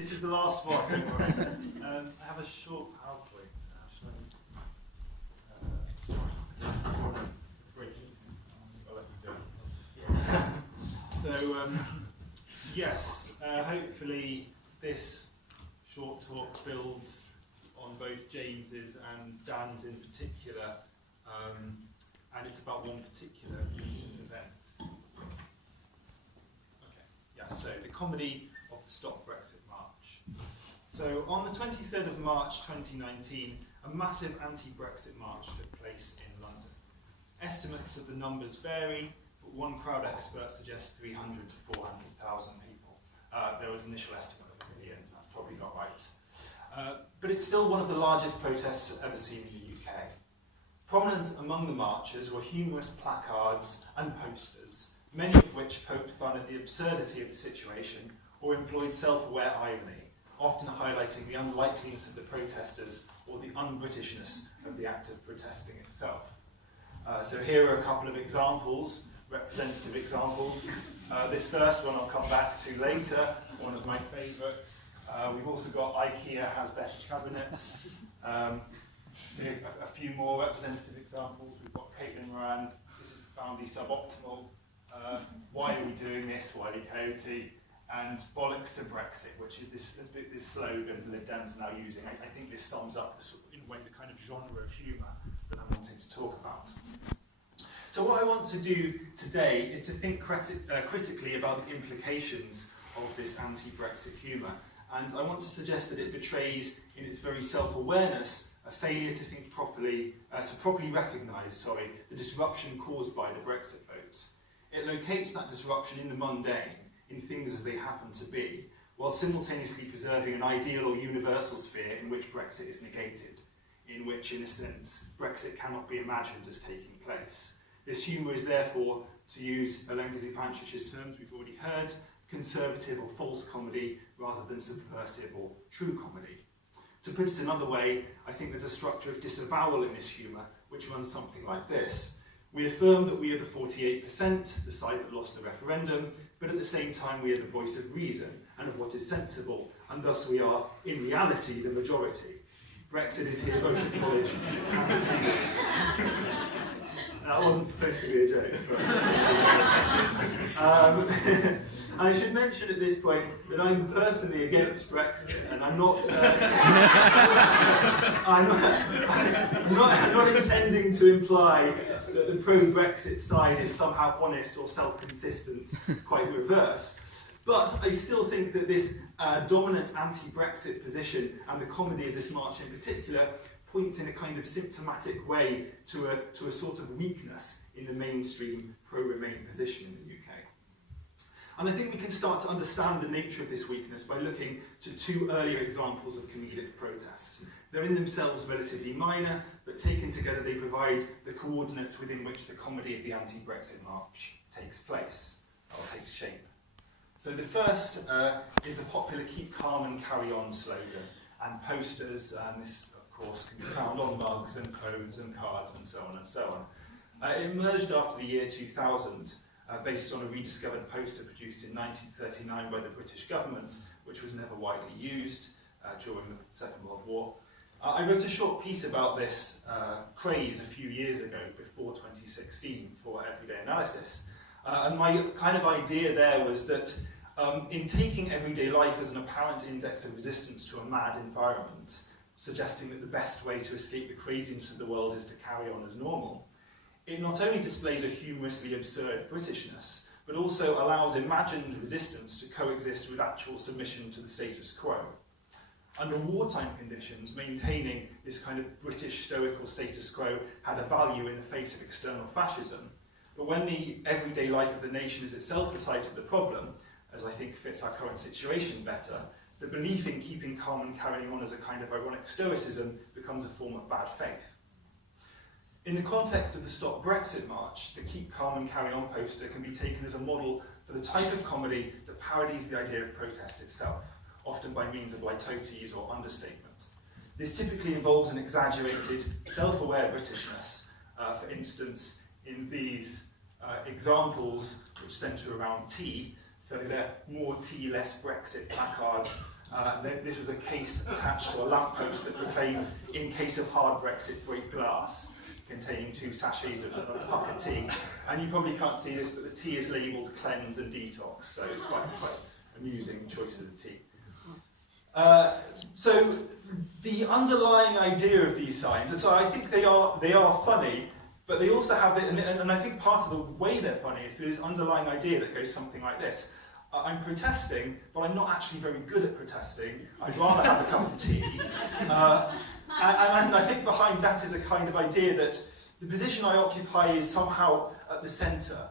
This is the last one. Don't worry. I have a short PowerPoint. So, yes, hopefully this short talk builds on both James's and Dan's in particular, and it's about one particular recent event. Okay, yeah, so the comedy of the Stop-Brexit March. So on the 23rd of March 2019, a massive anti-Brexit march took place in London. Estimates of the numbers vary, but one crowd expert suggests 300 to 400,000 people. There was an initial estimate of 1 million, that's probably not right. But it's still one of the largest protests ever seen in the UK. Prominent among the marchers were humorous placards and posters, many of which poked fun at the absurdity of the situation or employed self-aware irony, often highlighting the unlikeliness of the protesters or the un-Britishness of the act of protesting itself. So here are a couple of examples, representative examples. This first one I'll come back to later, one of my favourites. We've also got IKEA has better cabinets. A few more representative examples. We've got Caitlin Moran, this is profoundly suboptimal. Why are we doing this? Wile E. Coyote. And bollocks to Brexit, which is this slogan the Lib Dems are now using. I think this sums up, in a way, the kind of genre of humour that I'm wanting to talk about. So what I want to do today is to think critically about the implications of this anti-Brexit humour. And I want to suggest that it betrays, in its very self-awareness, a failure to think properly, to properly recognise, the disruption caused by the Brexit vote. It locates that disruption in the mundane, in things as they happen to be, while simultaneously preserving an ideal or universal sphere in which Brexit is negated, in which, in a sense, Brexit cannot be imagined as taking place. This humour is therefore, to use Alenka Zupancic's terms we've already heard, conservative or false comedy rather than subversive or true comedy. To put it another way, I think there's a structure of disavowal in this humour which runs something like this. We affirm that we are the 48%, the side that lost the referendum, but at the same time we are the voice of reason and of what is sensible, and thus we are, in reality, the majority. Brexit is here both acknowledged and repeated. That wasn't supposed to be a joke. I should mention at this point that I'm personally against Brexit, and I'm not intending to imply that the pro-Brexit side is somehow honest or self-consistent, quite the reverse. But I still think that this dominant anti-Brexit position, and the comedy of this march in particular, points in a kind of symptomatic way to a sort of weakness in the mainstream pro-Remain position in the UK. And I think we can start to understand the nature of this weakness by looking to two earlier examples of comedic protest. They're in themselves relatively minor, but taken together they provide the coordinates within which the comedy of the anti-Brexit march takes place, or takes shape. So the first is the popular "Keep Calm and Carry On" slogan, and posters, and this of course can be found on mugs and clothes and cards and so on and so on. It emerged after the year 2000, based on a rediscovered poster produced in 1939 by the British government, which was never widely used during the Second World War. I wrote a short piece about this craze a few years ago, before 2016, for Everyday Analysis. And my kind of idea there was that in taking everyday life as an apparent index of resistance to a mad environment, suggesting that the best way to escape the craziness of the world is to carry on as normal, it not only displays a humorously absurd Britishness, but also allows imagined resistance to coexist with actual submission to the status quo. Under wartime conditions, maintaining this kind of British stoical status quo had a value in the face of external fascism. But when the everyday life of the nation is itself the site of the problem, as I think fits our current situation better, the belief in keeping calm and carrying on as a kind of ironic stoicism becomes a form of bad faith. In the context of the Stop-Brexit March, the Keep Calm and Carry On poster can be taken as a model for the type of comedy that parodies the idea of protest itself, often by means of litotes or understatement. This typically involves an exaggerated, self-aware Britishness, for instance, in these examples which centre around tea, so they're more tea, less Brexit placards, This was a case attached to a lamppost that proclaims, in case of hard Brexit, break glass, containing 2 sachets of pucker tea. And you probably can't see this, but the tea is labelled cleanse and detox, so it's quite amusing choices of tea. So the underlying idea of these signs, so I think they are funny, but they also have, and I think part of the way they're funny is through this underlying idea that goes something like this. I'm protesting, but I'm not actually very good at protesting. I'd rather have a cup of tea. And I think behind that is a kind of idea that the position I occupy is somehow at the centre.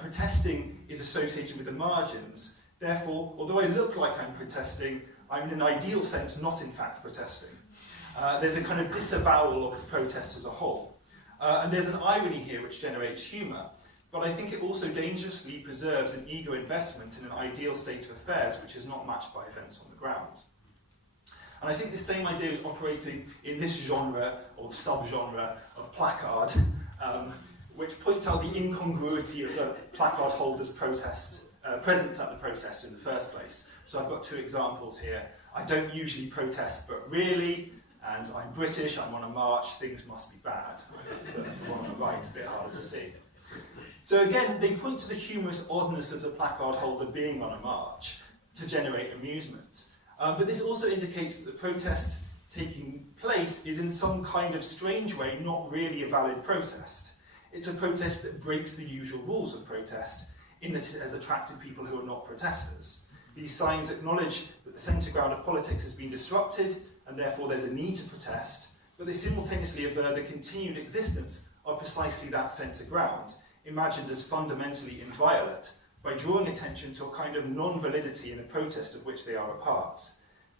Protesting is associated with the margins. Therefore, although I look like I'm protesting, I'm in an ideal sense not in fact protesting. There's a kind of disavowal of the protest as a whole. And there's an irony here which generates humour. But I think it also dangerously preserves an ego investment in an ideal state of affairs which is not matched by events on the ground. And I think the same idea is operating in this genre or subgenre of placard, which points out the incongruity of the placard holder's presence at the protest in the first place. So I've got 2 examples here. I don't usually protest, but really, and I'm British, I'm on a march, things must be bad. The one on the right, a bit harder to see. So again, they point to the humorous oddness of the placard holder being on a march to generate amusement. But this also indicates that the protest taking place is in some kind of strange way not really a valid protest. It's a protest that breaks the usual rules of protest, in that it has attracted people who are not protesters. These signs acknowledge that the centre ground of politics has been disrupted, and therefore there's a need to protest, but they simultaneously aver the continued existence of precisely that centre ground, imagined as fundamentally inviolate, by drawing attention to a kind of non-validity in the protest of which they are a part.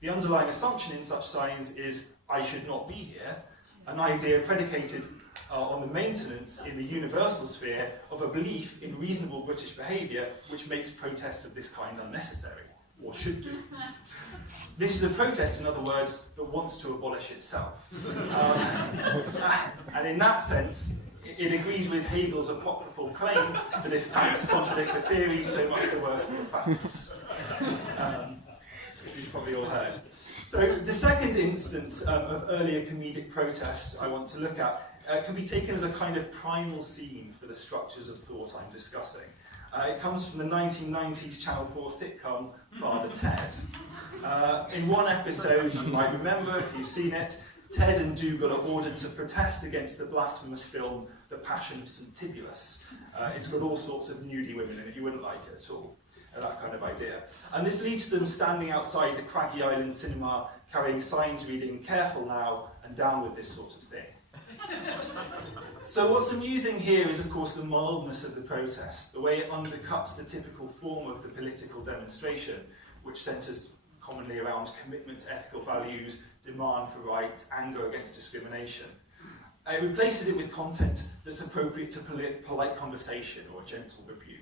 The underlying assumption in such signs is, I should not be here, an idea predicated on the maintenance in the universal sphere of a belief in reasonable British behaviour which makes protests of this kind unnecessary, or should do. This is a protest, in other words, that wants to abolish itself. And in that sense, it agrees with Hegel's apocryphal claim that if facts contradict the theory, so much the worse for the facts. Which you've probably all heard. So the second instance of earlier comedic protest I want to look at can be taken as a kind of primal scene for the structures of thought I'm discussing. It comes from the 1990s Channel 4 sitcom Father Ted. In one episode, you might remember if you've seen it, Ted and Dougal are ordered to protest against the blasphemous film The Passion of St. Tibulus. It's got all sorts of nudie women in it, you wouldn't like it at all, that kind of idea. And this leads to them standing outside the Craggy Island cinema carrying signs reading, "Careful now," and "Down with this sort of thing." So what's amusing here is, of course, the mildness of the protest, the way it undercuts the typical form of the political demonstration, which centres commonly around commitment to ethical values, demand for rights, anger against discrimination. It replaces it with content that's appropriate to polite conversation or gentle rebuke.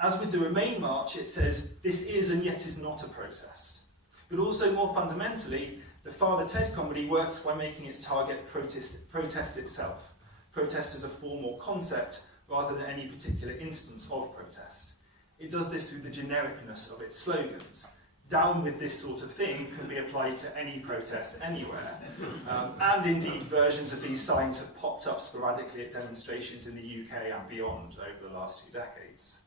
As with the Remain March, it says, this is and yet is not a protest. But also, more fundamentally, the Father Ted comedy works by making its target protest itself. Protest as a form or concept, rather than any particular instance of protest. It does this through the genericness of its slogans. Down with this sort of thing can be applied to any protest anywhere. And indeed, versions of these signs have popped up sporadically at demonstrations in the UK and beyond over the last 2 decades.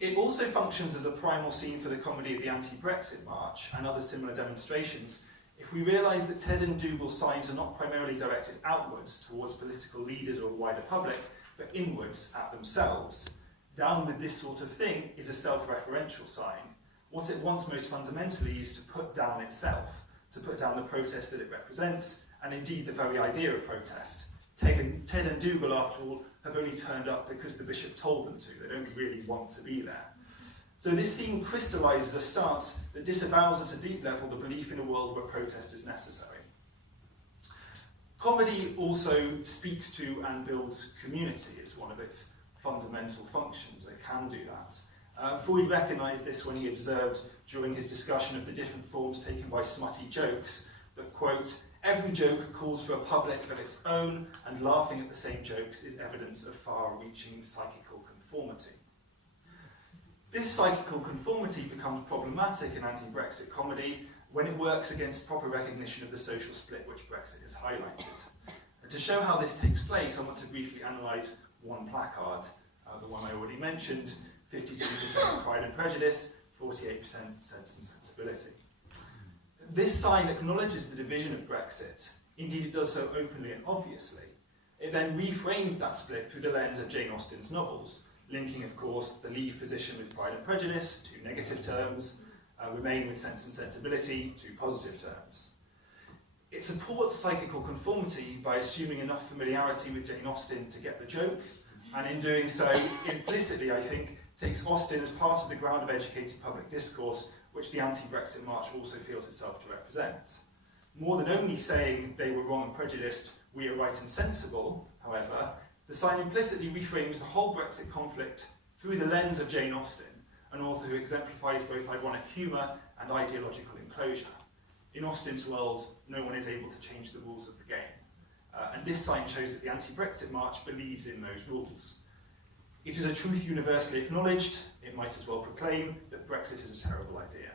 It also functions as a primal scene for the comedy of the anti-Brexit March and other similar demonstrations if we realise that Ted and Dougal's signs are not primarily directed outwards towards political leaders or the wider public, but inwards at themselves. Down with this sort of thing is a self-referential sign. What it wants most fundamentally is to put down itself, to put down the protest that it represents, and indeed the very idea of protest. Ted and Dougal, after all, have only turned up because the bishop told them to. They don't really want to be there. So this scene crystallises a stance that disavows at a deep level the belief in a world where protest is necessary. Comedy also speaks to and builds community. It's one of its fundamental functions. It can do that. Freud recognised this when he observed during his discussion of the different forms taken by smutty jokes that, quote, every joke calls for a public of its own, and laughing at the same jokes is evidence of far-reaching psychical conformity. This psychical conformity becomes problematic in anti-Brexit comedy when it works against proper recognition of the social split which Brexit has highlighted. And to show how this takes place, I want to briefly analyse one placard, the one I already mentioned, 52% Pride and Prejudice, 48% Sense and Sensibility. This sign acknowledges the division of Brexit. Indeed, it does so openly and obviously. It then reframes that split through the lens of Jane Austen's novels, linking, of course, the Leave position with Pride and Prejudice, two negative terms, Remain with Sense and Sensibility, two positive terms. It supports psychical conformity by assuming enough familiarity with Jane Austen to get the joke, and in doing so, implicitly, I think, takes Austen as part of the ground of educated public discourse, which the anti-Brexit March also feels itself to represent. More than only saying they were wrong and prejudiced, we are right and sensible, however, the sign implicitly reframes the whole Brexit conflict through the lens of Jane Austen, an author who exemplifies both ironic humour and ideological enclosure. In Austen's world, no one is able to change the rules of the game. And this sign shows that the anti-Brexit March believes in those rules. It is a truth universally acknowledged. It might as well proclaim that Brexit is a terrible idea.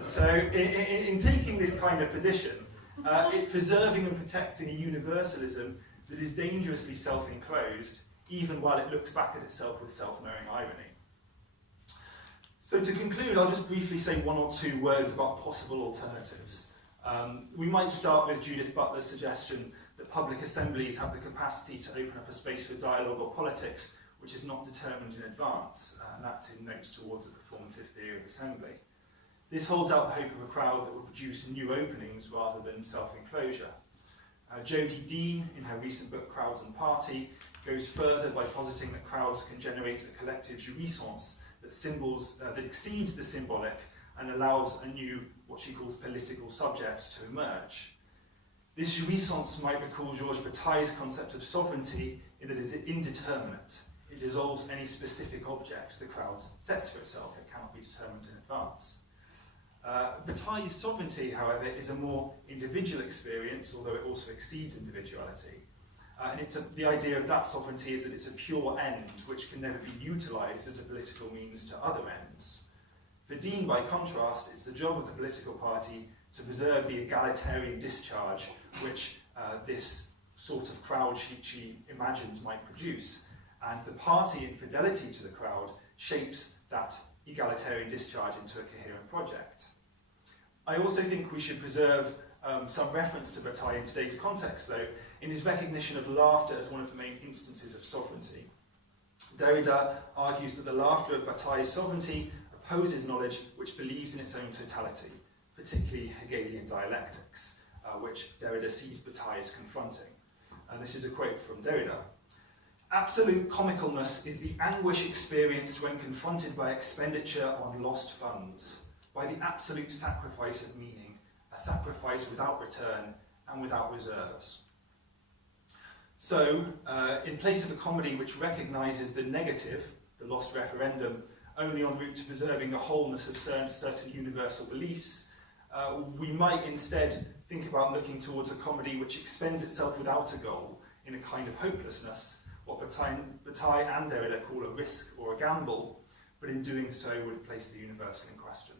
So in taking this kind of position, it's preserving and protecting a universalism that is dangerously self-enclosed, even while it looks back at itself with self-knowing irony. So to conclude, I'll just briefly say one or two words about possible alternatives. We might start with Judith Butler's suggestion that public assemblies have the capacity to open up a space for dialogue or politics which is not determined in advance, and that's in Notes Towards a Performative Theory of Assembly. This holds out the hope of a crowd that will produce new openings rather than self-enclosure. Jodie Dean, in her recent book Crowds and Party, goes further by positing that crowds can generate a collective jouissance that exceeds the symbolic and allows a new, what she calls, political subject to emerge. This jouissance might recall Georges Bataille's concept of sovereignty in that it is indeterminate. It dissolves any specific object the crowd sets for itself. It cannot be determined in advance. Bataille's sovereignty, however, is a more individual experience, although it also exceeds individuality. And the idea of that sovereignty is that it's a pure end, which can never be utilised as a political means to other ends. For Dean, by contrast, it's the job of the political party to preserve the egalitarian discharge which this sort of crowd she imagines might produce. And the party, in fidelity to the crowd, shapes that egalitarian discharge into a coherent project. I also think we should preserve some reference to Bataille in today's context, though, in his recognition of laughter as one of the main instances of sovereignty. Derrida argues that the laughter of Bataille's sovereignty opposes knowledge which believes in its own totality, particularly Hegelian dialectics, which Derrida sees Bataille as confronting. And this is a quote from Derrida. Absolute comicalness is the anguish experienced when confronted by expenditure on lost funds, by the absolute sacrifice of meaning, a sacrifice without return and without reserves. So, in place of a comedy which recognises the negative, the lost referendum, only en route to preserving the wholeness of certain universal beliefs, we might instead think about looking towards a comedy which expends itself without a goal in a kind of hopelessness, what Bataille and Derrida call a risk or a gamble, but in doing so would place the universal in question.